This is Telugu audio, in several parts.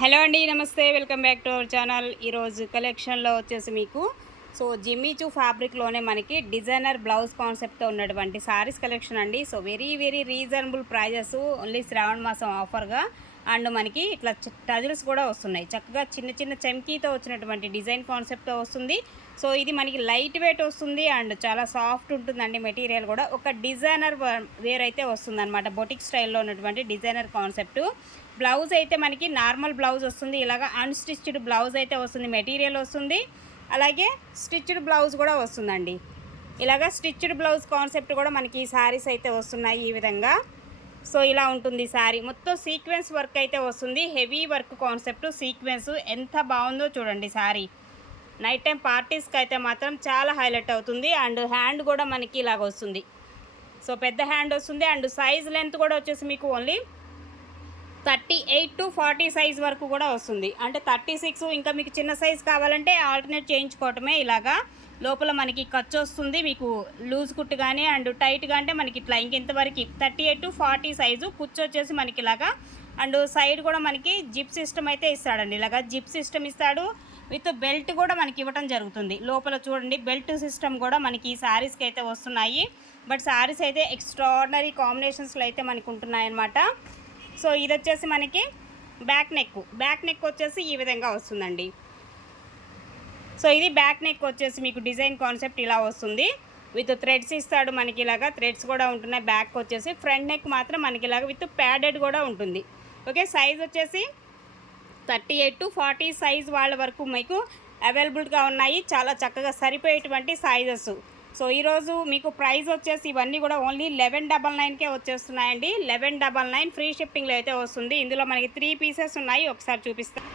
హలో అండి, నమస్తే. Welcome back to our channel. ఈరోజు కలెక్షన్లో వచ్చేసి మీకు జిమ్మిచూ ఫ్యాబ్రిక్లోనే మనకి డిజైనర్ బ్లౌజ్ కాన్సెప్ట్తో ఉన్నటువంటి సారీస్ కలెక్షన్ అండి. Very very reasonable prices, only Shravana మాసం ఆఫర్గా. అండ్ మనకి ఇట్లా టజిల్స్ కూడా వస్తున్నాయి. చక్కగా చిన్న చిన్న చమ్కీతో వచ్చినటువంటి డిజైన్ కాన్సెప్ట్తో వస్తుంది. ఇది మనకి లైట్ వెయిట్ వస్తుంది అండ్ చాలా సాఫ్ట్ ఉంటుందండి. మెటీరియల్ కూడా ఒక డిజైనర్ వేర్ అయితే వస్తుంది అనమాట. బొటిక్ స్టైల్లో ఉన్నటువంటి డిజైనర్ కాన్సెప్ట్. బ్లౌజ్ అయితే మనకి నార్మల్ బ్లౌజ్ వస్తుంది, ఇలాగ అన్స్టిచ్డ్ బ్లౌజ్ అయితే వస్తుంది. మెటీరియల్ వస్తుంది, అలాగే స్టిచ్డ్ బ్లౌజ్ కూడా వస్తుందండి. ఇలాగ స్టిచ్డ్ బ్లౌజ్ కాన్సెప్ట్ కూడా మనకి శారీస్ అయితే వస్తున్నాయి ఈ విధంగా. ఇలా ఉంటుంది శారీ. మొత్తం సీక్వెన్స్ వర్క్ అయితే వస్తుంది. హెవీ వర్క్ కాన్సెప్ట్, సీక్వెన్స్ ఎంత బాగుందో చూడండి శారీ. నైట్ టైం పార్టీస్కి అయితే మాత్రం చాలా హైలైట్ అవుతుంది. అండ్ హ్యాండ్ కూడా మనకి ఇలాగ వస్తుంది. పెద్ద హ్యాండ్ వస్తుంది. అండ్ సైజ్ లెంత్ కూడా వచ్చేసి మీకు ఓన్లీ 38 to 40 సైజ్ వరకు కూడా వస్తుంది. అంటే 36 ఇంకా మీకు చిన్న సైజ్ కావాలంటే ఆల్టర్నేట్ చేయించుకోవటమే. ఇలాగా లోపల మనకి ఖర్చు వస్తుంది. మీకు లూజ్ కుట్టు కానీ అండ్ టైట్గా అంటే మనకి ఇట్లా ఇంకెంతవరకు 38 to 40 సైజు కుచ్చు వచ్చేసి మనకి ఇలాగా. అండ్ సైడ్ కూడా మనకి జిప్ సిస్టమ్ అయితే ఇస్తాడండి. ఇలాగా జిప్ సిస్టమ్ ఇస్తాడు. విత్ బెల్ట్ కూడా మనకి ఇవ్వటం జరుగుతుంది. లోపల చూడండి, బెల్ట్ సిస్టమ్ కూడా మనకి ఈ శారీస్కి అయితే వస్తున్నాయి. బట్ శారీస్ అయితే ఎక్స్ట్రాడినరీ కాంబినేషన్స్లో అయితే మనకు ఉంటున్నాయన్నమాట. ఇది వచ్చేసి మనకి బ్యాక్ నెక్ వచ్చేసి ఈ విధంగా వస్తుందండి. ఇది బ్యాక్ నెక్ వచ్చేసి మీకు డిజైన్ కాన్సెప్ట్ ఇలా వస్తుంది. విత్ థ్రెడ్స్ ఇస్తాడు మనకి. ఇలాగా థ్రెడ్స్ కూడా ఉంటున్నాయి. బ్యాక్ వచ్చేసి ఫ్రంట్ నెక్ మాత్రం మనకి ఇలాగ విత్ ప్యాడెడ్ కూడా ఉంటుంది. ఓకే, సైజ్ వచ్చేసి 38 to 40 సైజ్ వాళ్ళ వరకు మీకు అవైలబుల్గా ఉన్నాయి. చాలా చక్కగా సరిపోయేటువంటి సైజెస్. ఈరోజు మీకు ప్రైస్ వచ్చేసి ఇవన్నీ కూడా ఓన్లీ 1199కే వచ్చేస్తున్నాయండి. 1199 ఫ్రీ షిప్పింగ్లో అయితే వస్తుంది. ఇందులో మనకి 3 పీసెస్ ఉన్నాయి, ఒకసారి చూపిస్తాను.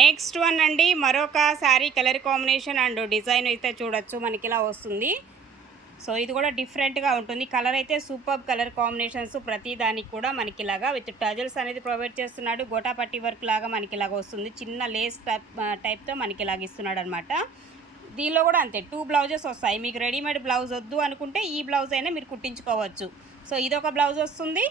నెక్స్ట్ వన్ అండి, మరొక sari colour combination and design అయితే చూడొచ్చు మనకి ఇలా వస్తుంది. ఇది కూడా డిఫరెంట్గా ఉంటుంది. కలర్ అయితే సూపర్ కలర్ కాంబినేషన్స్. ప్రతి దానికి కూడా మనకి ఇలాగా విత్ టజల్స్ అనేది ప్రొవైడ్ చేస్తున్నాడు. గోటాపట్టి వర్క్ లాగా మనకి ఇలాగ వస్తుంది. చిన్న లేస్ టైప్తో మనకి ఇలాగ ఇస్తున్నాడు అనమాట. దీనిలో కూడా అంతే 2 బ్లౌజెస్ వస్తాయి. మీకు రెడీమేడ్ బ్లౌజ్ వద్దు అనుకుంటే ఈ బ్లౌజ్ అయినా మీరు కుట్టించుకోవచ్చు. ఇదొక బ్లౌజ్ వస్తుంది,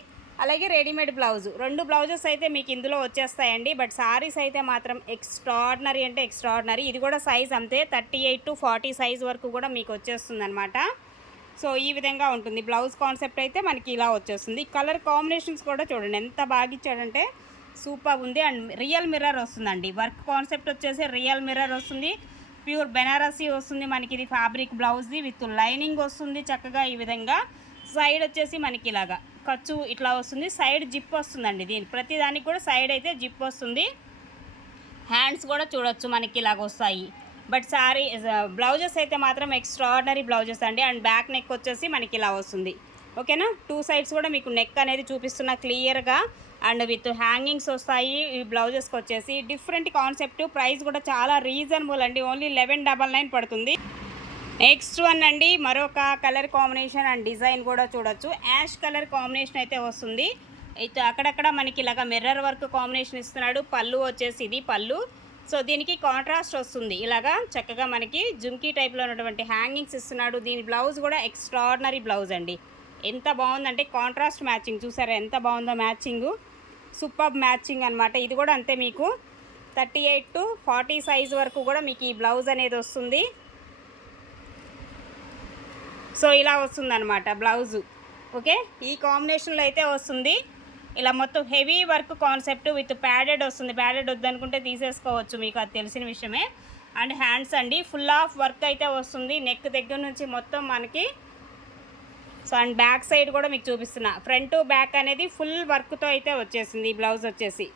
అలాగే రెడీమేడ్ బ్లౌజ్, 2 బ్లౌజెస్ అయితే మీకు ఇందులో వచ్చేస్తాయండి. బట్ సారీస్ అయితే మాత్రం ఎక్స్ట్రాడినరీ అంటే ఎక్స్ట్రాడినరీ. ఇది కూడా సైజ్ అంతే, 38 to 40 సైజ్ వరకు కూడా మీకు వచ్చేస్తుంది అనమాట. ఈ విధంగా ఉంటుంది. బ్లౌజ్ కాన్సెప్ట్ అయితే మనకి ఇలా వచ్చేస్తుంది. కలర్ కాంబినేషన్స్ కూడా చూడండి ఎంత బాగా ఇచ్చాడంటే సూపర్ ఉంది. అండ్ రియల్ మిర్రర్ వస్తుందండి. వర్క్ కాన్సెప్ట్ వచ్చేసి రియల్ మిర్రర్ వస్తుంది. ప్యూర్ బెనారసీ వస్తుంది మనకి. ఇది ఫ్యాబ్రిక్ బ్లౌజ్ది విత్ లైనింగ్ వస్తుంది చక్కగా ఈ విధంగా. సైడ్ వచ్చేసి మనకి ఇలాగా ఖర్చు ఇట్లా వస్తుంది. సైడ్ జిప్ వస్తుందండి. ప్రతి దానికి కూడా సైడ్ అయితే జిప్ వస్తుంది. హ్యాండ్స్ కూడా చూడొచ్చు మనకి ఇలాగ వస్తాయి. బట్ సారీ బ్లౌజెస్ అయితే మాత్రం ఎక్స్ట్రాడినరీ బ్లౌజెస్ అండి. అండ్ బ్యాక్ నెక్ వచ్చేసి మనకి ఇలా వస్తుంది. ఓకేనా, 2 సైడ్స్ కూడా మీకు నెక్ అనేది చూపిస్తున్నా క్లియర్గా. అండ్ విత్ హ్యాంగింగ్స్ వస్తాయి ఈ బ్లౌజెస్కి వచ్చేసి. Different concept. ప్రైస్ కూడా చాలా రీజనబుల్ అండి. ఓన్లీ 1199 పడుతుంది. నెక్స్ట్ వన్ అండి, మరొక కలర్ కాంబినేషన్ అండ్ డిజైన్ కూడా చూడొచ్చు. యాష్ కలర్ కాంబినేషన్ అయితే వస్తుంది. అయితే అక్కడక్కడ మనకి ఇలాగ మిర్రర్ వర్క్ కాంబినేషన్ ఇస్తున్నాడు. పళ్ళు వచ్చేసి ఇది పళ్ళు. దీనికి కాంట్రాస్ట్ వస్తుంది. ఇలాగా చక్కగా మనకి జుమ్కీ టైప్లో ఉన్నటువంటి హ్యాంగింగ్స్ ఇస్తున్నాడు. దీని బ్లౌజ్ కూడా ఎక్స్ట్రాడినరీ బ్లౌజ్ అండి. ఎంత బాగుందంటే కాంట్రాస్ట్ మ్యాచింగ్ చూసారా ఎంత బాగుందో మ్యాచింగు. సూపర్ మ్యాచింగ్ అనమాట. ఇది కూడా అంతే మీకు 38 to 40 సైజ్ వరకు కూడా మీకు ఈ బ్లౌజ్ అనేది వస్తుంది. ఇలా వస్తుందన్నమాట బ్లౌజు. ఓకే, ఈ కాంబినేషన్లో అయితే వస్తుంది. ఇలా మొత్తం heavy work concept with padded వస్తుంది. ప్యాడెడ్ వద్దనుకుంటే తీసేసుకోవచ్చు, మీకు అది తెలిసిన విషయమే. అండ్ హ్యాండ్స్ అండి ఫుల్ ఆఫ్ వర్క్ అయితే వస్తుంది. నెక్ దగ్గర నుంచి మొత్తం మనకి. అండ్ బ్యాక్ సైడ్ కూడా మీకు చూపిస్తున్నా. ఫ్రంట్ బ్యాక్ అనేది ఫుల్ వర్క్తో అయితే వచ్చేసింది ఈ బ్లౌజ్ వచ్చేసి.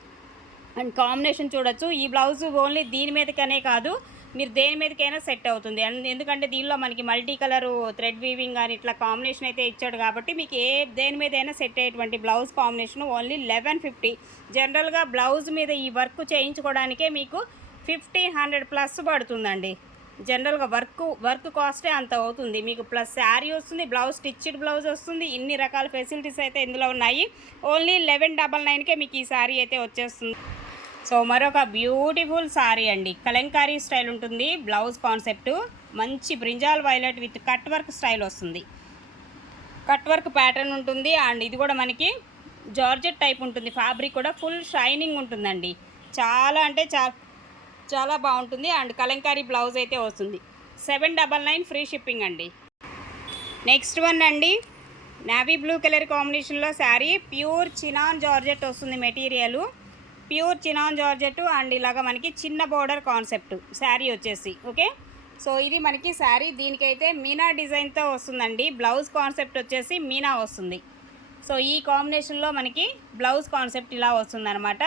అండ్ కాంబినేషన్ చూడొచ్చు. ఈ బ్లౌజ్ ఓన్లీ దీని మీదకనే కాదు, మీరు దేని మీదకైనా సెట్ అవుతుంది. అండ్ ఎందుకంటే దీనిలో మనకి మల్టీ కలరు థ్రెడ్ వీవింగ్ అని ఇట్లా కాంబినేషన్ అయితే ఇచ్చాడు కాబట్టి మీకు దేని మీదైనా సెట్ అయ్యేటువంటి బ్లౌజ్ కాంబినేషన్ ఓన్లీ 1150. జనరల్గా బ్లౌజ్ మీద ఈ వర్క్ చేయించుకోవడానికే మీకు 1500 ప్లస్ పడుతుందండి. జనరల్గా వర్క్ కాస్టే అంత అవుతుంది మీకు. ప్లస్ శారీ వస్తుంది, బ్లౌజ్ స్టిచ్డ్ బ్లౌజ్ వస్తుంది. ఇన్ని రకాల ఫెసిలిటీస్ అయితే ఇందులో ఉన్నాయి. ఓన్లీ 1199కే మీకు ఈ శారీ అయితే వచ్చేస్తుంది. మరొక బ్యూటిఫుల్ శారీ అండి. కలంకారీ స్టైల్ ఉంటుంది బ్లౌజ్ కాన్సెప్ట్. మంచి brinjal violet with cut work style వస్తుంది. కట్ వర్క్ ప్యాటర్న్ ఉంటుంది. అండ్ ఇది కూడా మనకి జార్జెట్ టైప్ ఉంటుంది. ఫ్యాబ్రిక్ కూడా ఫుల్ షైనింగ్ ఉంటుందండి. చాలా అంటే చాలా బాగుంటుంది. అండ్ కలంకారీ బ్లౌజ్ అయితే వస్తుంది. 799 ఫ్రీ షిప్పింగ్ అండి. నెక్స్ట్ వన్ అండి, నావీ బ్లూ కలర్ కాంబినేషన్లో శారీ, ప్యూర్ చినాన్ జార్జెట్ వస్తుంది material. Pure chinon georgette and ఇలాగ మనకి చిన్న బోర్డర్ కాన్సెప్ట్ శారీ వచ్చేసి. ఓకే, సో ఇది మనకి శారీ. దీనికైతే మీనా డిజైన్తో వస్తుందండి. బ్లౌజ్ కాన్సెప్ట్ వచ్చేసి మీనా వస్తుంది. సో ఈ కాంబినేషన్లో మనకి బ్లౌజ్ కాన్సెప్ట్ ఇలా వస్తుందన్నమాట.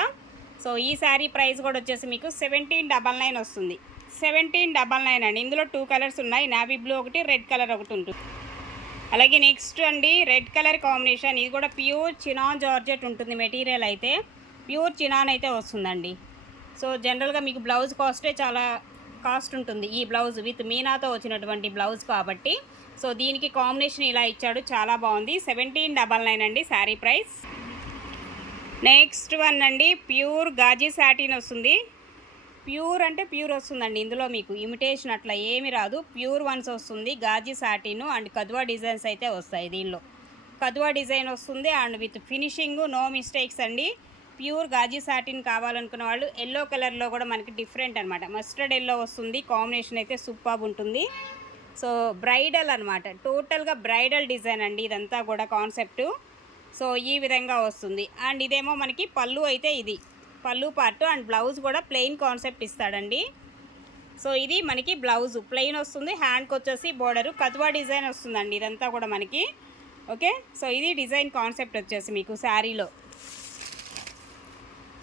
సో ఈ శారీ ప్రైస్ కూడా వచ్చేసి మీకు 1799 వస్తుంది. 1799 అండి. ఇందులో 2 కలర్స్ ఉన్నాయి, నావీ బ్లూ ఒకటి, రెడ్ కలర్ ఒకటి ఉంటుంది. అలాగే నెక్స్ట్ అండి, రెడ్ కలర్ కాంబినేషన్. ఇది కూడా ప్యూర్ చినాన్ జార్జెట్ ఉంటుంది మెటీరియల్ అయితే. ప్యూర్ చినాన్ అయితే వస్తుందండి. సో జనరల్గా మీకు బ్లౌజ్ కాస్టే చాలా కాస్ట్ ఉంటుంది. ఈ బ్లౌజ్ విత్ మీనాతో వచ్చినటువంటి బ్లౌజ్ కాబట్టి సో దీనికి కాంబినేషన్ ఇలా ఇచ్చాడు, చాలా బాగుంది. 1799 అండి శారీ ప్రైస్. నెక్స్ట్ వన్ అండి, ప్యూర్ గాజీ సాటిన్ వస్తుంది. ప్యూర్ అంటే ప్యూర్ వస్తుందండి. ఇందులో మీకు ఇమిటేషన్ అట్లా ఏమి రాదు, ప్యూర్ వన్స్ వస్తుంది. Gaji satin and kadwa designs అయితే వస్తాయి. దీనిలో కద్వా డిజైన్ వస్తుంది and with finishing no mistakes అండి. ప్యూర్ గాజీ సాటిన్ కావాలనుకున్న వాళ్ళు ఎల్లో కలర్లో కూడా మనకి డిఫరెంట్ అనమాట, మస్టర్డ్ ఎల్లో వస్తుంది. కాంబినేషన్ అయితే సూపర్బ్ ఉంటుంది. సో బ్రైడల్ అనమాట, టోటల్గా బ్రైడల్ డిజైన్ అండి ఇదంతా కూడా కాన్సెప్టు. సో ఈ విధంగా వస్తుంది. అండ్ ఇదేమో మనకి పళ్ళు అయితే, ఇది పళ్ళు పార్ట్. అండ్ బ్లౌజ్ కూడా ప్లెయిన్ కాన్సెప్ట్ ఇస్తాడండి. సో ఇది మనకి బ్లౌజ్ ప్లెయిన్ వస్తుంది. హ్యాండ్కి వచ్చేసి బోర్డరు కద్వా డిజైన్ వస్తుందండి ఇదంతా కూడా మనకి. ఓకే, సో ఇది డిజైన్ కాన్సెప్ట్ వచ్చేసి మీకు శారీలో.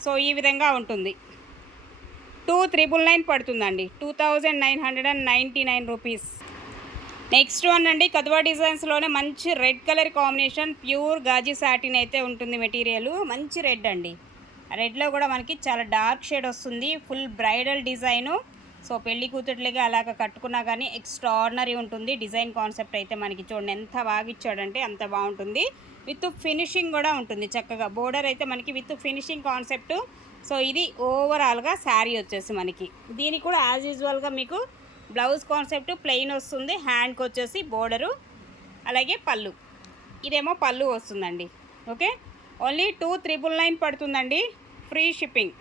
సో ఈ విధంగా ఉంటుంది. 2999 పడుతుందండి, 2999 రూపీస్. నెక్స్ట్ వన్ అండి, కద్వా డిజైన్స్లోనే మంచి red colour combination, pure Gaji satin అయితే ఉంటుంది మెటీరియల్. మంచి రెడ్ అండి. రెడ్లో కూడా మనకి చాలా డార్క్ షేడ్ వస్తుంది. Full bridal design. సో పెళ్లి కూతుట్లుగా అలాగ కట్టుకున్నా కానీ ఎక్స్ట్రాడినరీ ఉంటుంది. డిజైన్ కాన్సెప్ట్ అయితే మనకి చూడండి ఎంత బాగా ఇచ్చాడంటే అంత బాగుంటుంది. విత్ ఫినిషింగ్ కూడా ఉంటుంది చక్కగా. బోర్డర్ అయితే మనకి విత్ ఫినిషింగ్ కాన్సెప్ట్. సో ఇది ఓవరాల్గా శారీ వచ్చేసి మనకి. దీనికి కూడా యాజ్ యూజువల్గా మీకు బ్లౌజ్ కాన్సెప్ట్ ప్లెయిన్ వస్తుంది. హ్యాండ్కి వచ్చేసి బోర్డరు, అలాగే పళ్ళు. ఇదేమో పళ్ళు వస్తుందండి. ఓకే, ఓన్లీ 2999 పడుతుందండి, ఫ్రీ షిప్పింగ్.